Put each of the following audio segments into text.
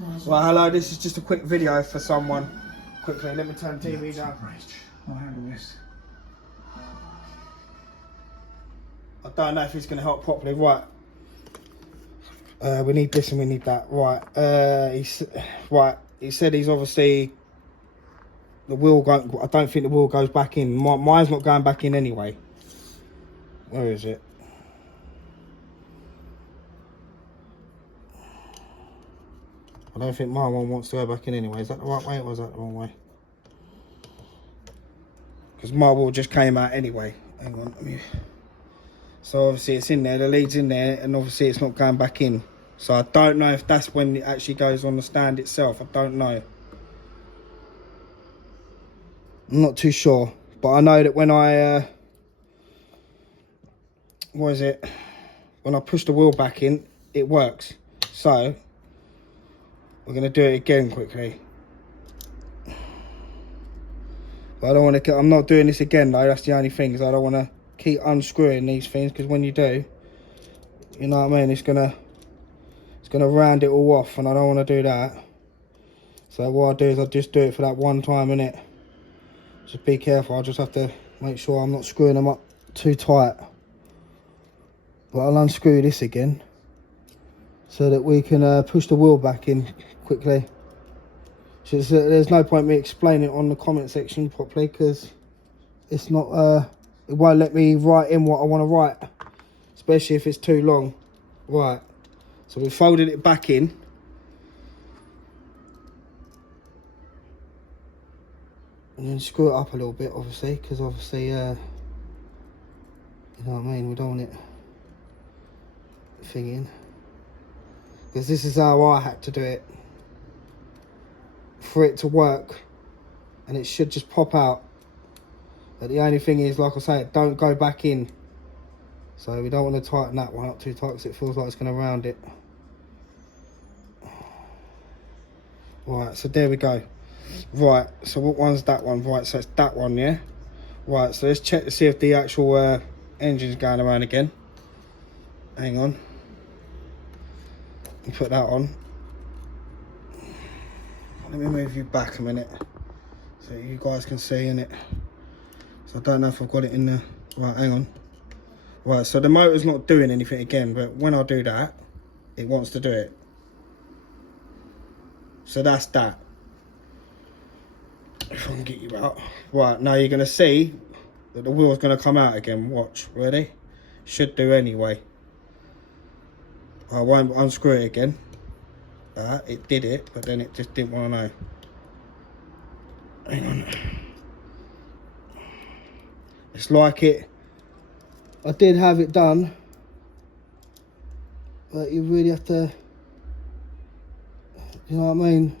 Well, hello, this is just a quick video for someone. Quickly, let me turn the TV down. I'll handle this. I don't know if it's going to help properly. Right. We need this and we need that. Right. He said he's obviously... The wheel I don't think the wheel goes back in. Mine's not going back in anyway. Where is it? I don't think my one wants to go back in anyway. Is that the right way or was that the wrong way? Because my wheel just came out anyway. Hang on, let me... So obviously it's in there, the lead's in there, and obviously it's not going back in. So I don't know if that's when it actually goes on the stand itself. I don't know. I'm not too sure. But I know that when I... what is it? When I push the wheel back in, it works. So... we're going to do it again quickly. But I don't want to... I'm not doing this again though, that's the only thing. Because I don't want to keep unscrewing these things. Because when you do, you know what I mean? It's going to round it all off. And I don't want to do that. So what I do is I just do it for that one time, innit? Just be careful. I just have to make sure I'm not screwing them up too tight. But I'll unscrew this again. So that we can push the wheel back in quickly. So there's no point me explaining it on the comment section properly because it's not, it won't let me write in what I want to write, especially if it's too long. Right, so we folded it back in. And then screw it up a little bit, obviously, because obviously, you know what I mean, we don't want it thinking. Because this is how I had to do it for it to work, and it should just pop out. But the only thing is, like I say, don't go back in. So we don't want to tighten that one up too tight because it feels like it's going to round it. Right, so there we go. Right, so what one's that one? Right, so it's that one, yeah? Right, so let's check to see if the actual engine's going around again. Hang on. Put that on. Let me move you back a minute so you guys can see in it. So I don't know if I've got it in there. Right, hang on. Right, so the motor's not doing anything again, but when I do that, it wants to do it. So that's that. If I can get you out. Right, now you're going to see that the wheel's going to come out again. Watch, ready? Should do anyway. I won't unscrew it again. It did it, but then it just didn't want to know. Hang on. It's like it. I did have it done, but you really have to. You know what I mean?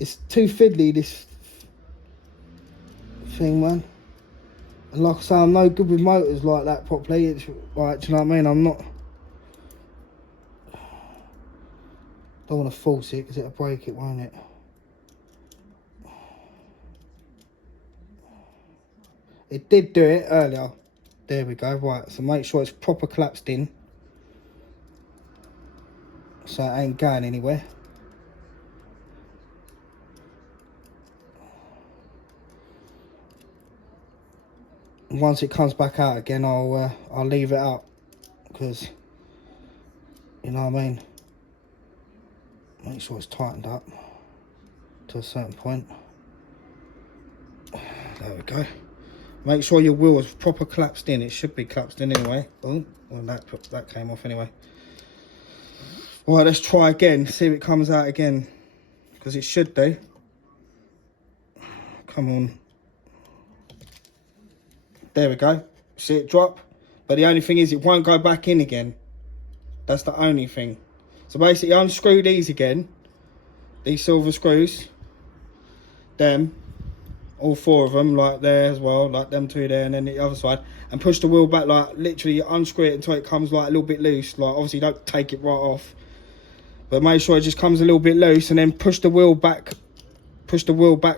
It's too fiddly, this thing, man. And like I say, I'm no good with motors like that properly. It's like, do you know what I mean? I'm not. Don't want to force it because it'll break it, won't it? It did do it earlier. There we go. Right, so make sure it's proper collapsed in. So it ain't going anywhere. And once it comes back out again, I'll leave it out. Because, you know what I mean? Make sure it's tightened up to a certain point. There we go. Make sure your wheel is proper collapsed in. It should be collapsed in anyway. Oh, well, that came off anyway. Right, let's try again. See if it comes out again. Because it should do. Come on. There we go. See it drop? But the only thing is it won't go back in again. That's the only thing. So basically unscrew these again. These silver screws. Them. All four of them, like there as well, like them two there, and then the other side, and push the wheel back, like literally unscrew it until it comes like a little bit loose. Like obviously don't take it right off, but make sure it just comes a little bit loose, and then push the wheel back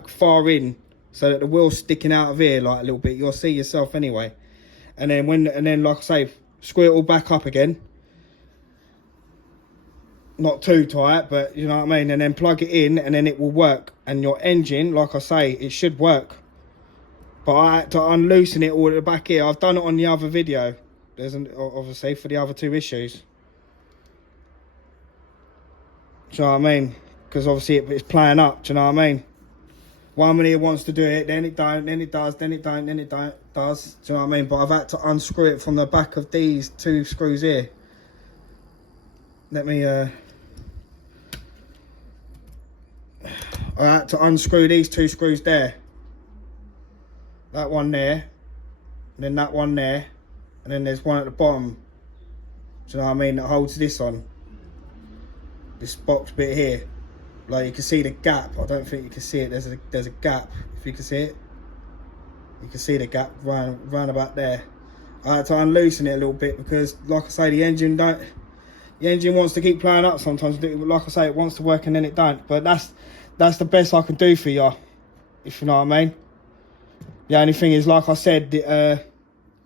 far in, so that the wheel's sticking out of here like a little bit. You'll see yourself anyway. And then like I say, screw it all back up again. not too tight, but you know what I mean, and then plug it in and then it will work. And your engine, like I say, it should work. But I had to unloosen it all at the back here. I've done it on the other video. There's obviously for the other two issues. Do you know what I mean? Because obviously it's playing up, do you know what I mean? 1 minute it wants to do it, then it don't, then it does, then it don't, then it don't, does. Do you know what I mean? But I've had to unscrew it from the back of these two screws here. Let me, I had to unscrew these two screws there. That one there, and then that one there, and then there's one at the bottom. Do you know what I mean? That holds this on. This box bit here. Like you can see the gap. I don't think you can see it. There's a gap. If you can see it, you can see the gap round about there. I had to unloosen it a little bit because, like I say, the engine wants to keep playing up sometimes. Like I say, it wants to work and then it don't. But that's the best I can do for you, if you know what I mean. The only thing is, like I said,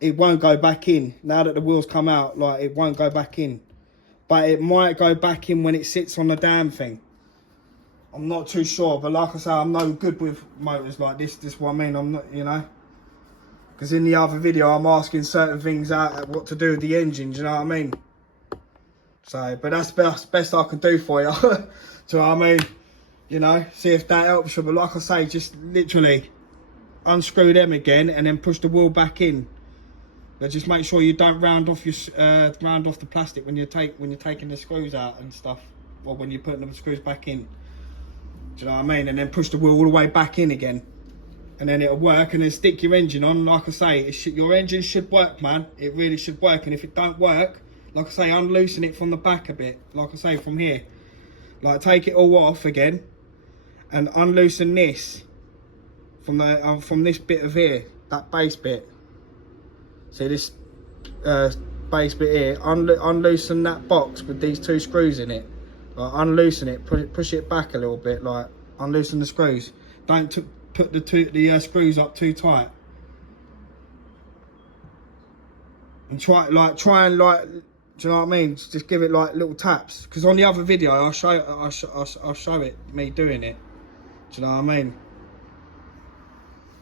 it won't go back in. Now that the wheels come out, like, it won't go back in. But it might go back in when it sits on the damn thing. I'm not too sure, but like I say, I'm no good with motors like this. This is what I mean. I'm not, you know. Because in the other video, I'm asking certain things out, what to do with the engine, do you know what I mean? So, but that's best I can do for you. Do you know what I mean? You know, see if that helps you. But like I say, just literally unscrew them again and then push the wheel back in. But just make sure you don't round off the plastic when you're taking the screws out and stuff, or when you're putting the screws back in. Do you know what I mean? And then push the wheel all the way back in again, and then it'll work. And then stick your engine on. Like I say, your engine should work, man. It really should work. And if it don't work, like I say, unloosen it from the back a bit. Like I say, from here, like take it all off again, and unloosen this from this bit of here, that base bit. See this base bit here? Unloosen that box with these two screws in it. Like, unloosen it, push it back a little bit. Like, unloosen the screws. Don't put the screws up too tight. And try and do you know what I mean? Just give it like little taps. Because on the other video, I'll show it me doing it. Do you know what I mean?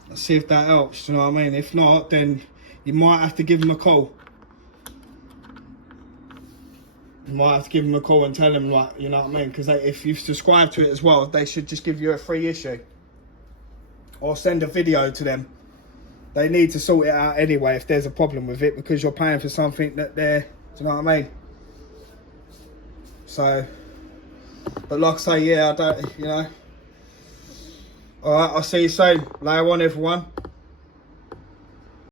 Let's see if that helps. Do you know what I mean? If not, then you might have to give them a call. You might have to give them a call and tell them, like, you know what I mean? Because if you subscribe to it as well, they should just give you a free issue. Or send a video to them. They need to sort it out anyway if there's a problem with it, because you're paying for something that they're, do you know what I mean? So, but like I say, yeah, I don't, you know. Alright, I'll see you soon. Later on, everyone.